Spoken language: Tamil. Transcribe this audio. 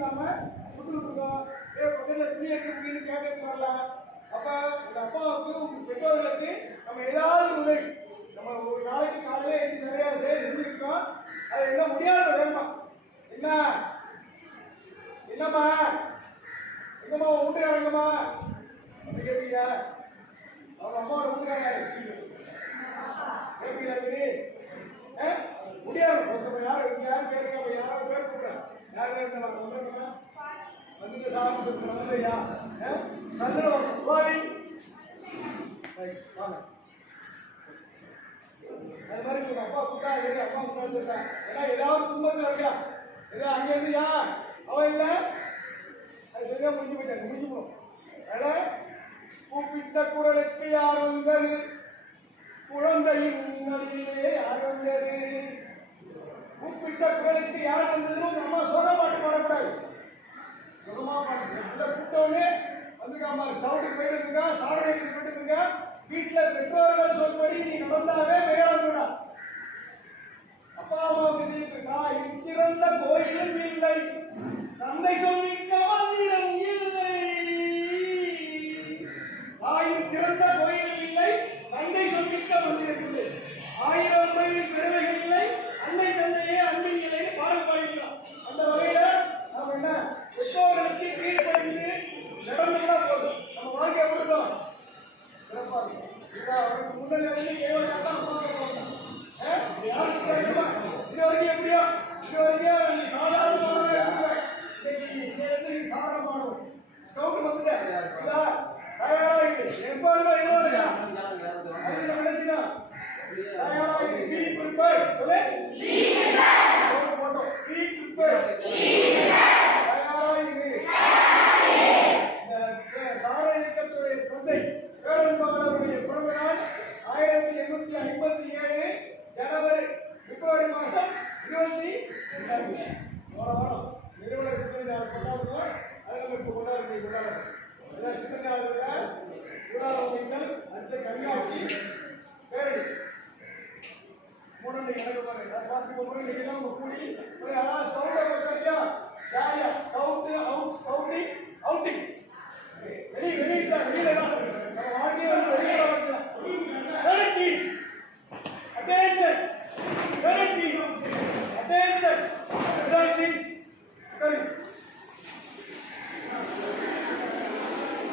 இல்லாம விட்டுட்டு இருக்கோம் ஏ பக்கத்துல துணி எடுத்துன்னு கேட்கறதுக்கு வரல. அப்ப அந்த அப்பாவுக்கு உங்க பெற்றோர்களுக்கு நம்ம ஏதாவது உதவி. நம்ம ஒரு நாளைக்கு காலையில எழுந்து நிறைய செயல் செஞ்சிருக்கோம் அது என்ன முடியாத வேணுமா என்ன? என்னம்மா? என்னம்மா உன் வீட்டுக்காரங்கம்மா? அப்படி கேட்பீங்க யார் யார் இருந்தா வந்துருங்க வந்துட்டு சொல்லுங்க வந்துயா சந்திரன் வாரி வாங்க அது மாதிரி உங்க அப்பா கூட்டா இருக்கு அப்பா கூட்டா சொல்லிட்டான் ஏன்னா ஏதாவது துன்பத்தில் இருக்கா ஏதோ அங்கேருந்து யா அவன் இல்லை அது சரியா முடிஞ்சு போயிட்டாங்க முடிஞ்சு போடும் அதனால கூப்பிட்ட குரலுக்கு யார் வந்தது குழந்தையின் நடுவிலே யார் வந்தது கூப்பிட்ட குரலுக்கு யார் வந்தது வந்துருக்காமா ஸ்டவுட்டுக்கு போயிட்டு இருக்கா சாதனைக்கு போயிட்டு இருக்கா வீட்டுல பெற்றோர்கள் சொல்படி நீ நடந்தாவே மரியாதை அப்பா கோயிலும் இல்லை. தந்தை சொல்லிக்க மந்திரம் இல்லை. ஆயிரம் சிறந்த கோயிலும் இல்லை. தந்தை சொல்லிக்க மந்திரம் இல்லை. ஆயிரம் ಕೇವಲ ரெண்டாம் போன வாரம் நிறுவன சிந்தனை கொண்டாடுறோம் அதை நம்ம இப்போ கொண்டாடுறோம் கொண்டாடுறோம் இந்த சிந்தனை நாளில் அடுத்த